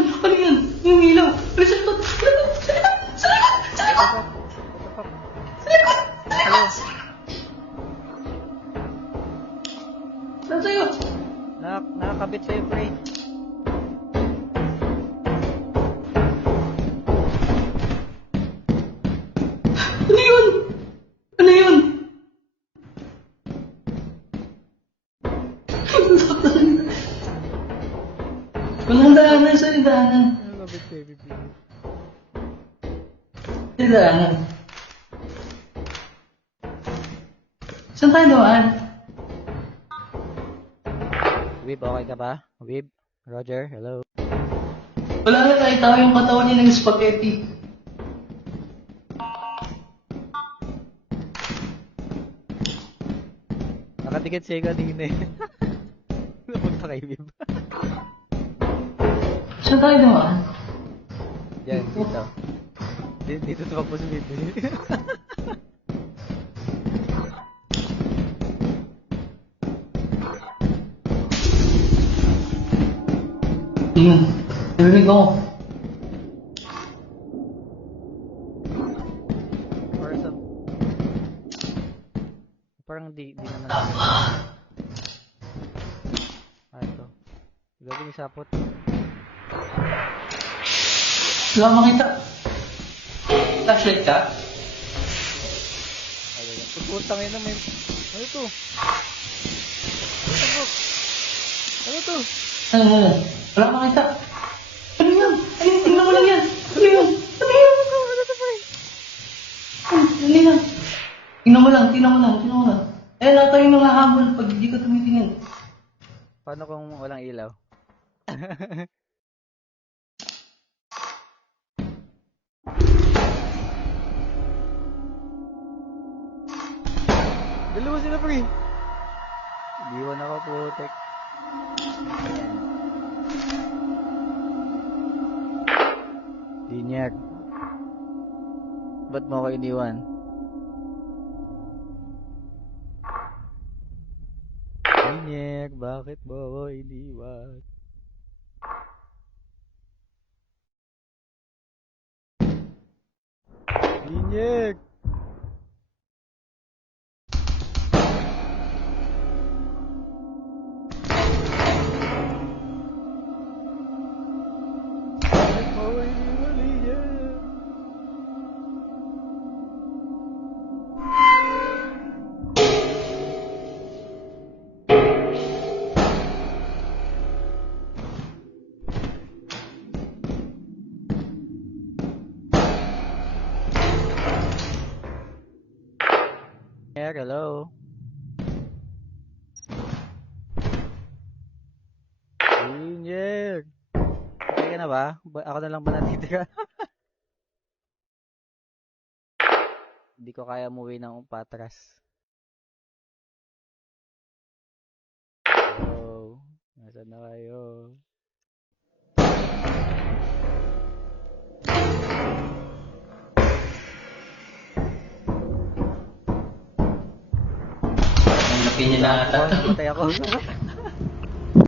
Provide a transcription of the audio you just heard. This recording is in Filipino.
Ano yan? Yung ilaw. Ano sa likod? Sa likod! Sa likod! Sa likod! Sa likod! Sa likod! Sa likod! Saan sa'yo? Nakakabit sa'yo, pre. Ano yun? Ano yun? Walang daanan sa daanan. Nakakabit sa'yo, baby. Sa daanan. Saan tayo dumaan? Wib, okay ka ba? Wib? Roger, hello? Wala na nakita ko yung katawan niya ng spaghetti. Nakadikit sa'yo kanina eh. Napunta kay Wib. Saan tayo dumaan? Diyan, dito. Dito tumakbo si Wib. Ayun. Narinig ako. Parang di naman. Ito. Gagawin ni sapot. Wala makita. Flashlight ka? Pagputang yun naman. Ano to? Ano to? Ano mo? Wala makita. Ano yan? Ano yan? Tingnan mo lang yan. Ano yan? Ano yan? Ano to, pre? Ano yan? Tingnan mo lang. Tingnan mo lang. Tingnan mo lang. Eh, lahat tayo mga habol pag hindi ka tumitingin. Paano kung walang ilaw? Dalawa sila, pre. Iwan ako, putek. Dinyak. Ba't mo ako iniwan? Dinyak, bakit mo ako iniwan? Dinyak! Bakit mo ako iniwan, Dinyak? Hello? Dinyak! Okay ka na ba? Ako na lang ba natitira? Hindi ko kaya umuwi ng patras. Hello? Nasaan na kayo? Ang laki niya na ata. Patay ako.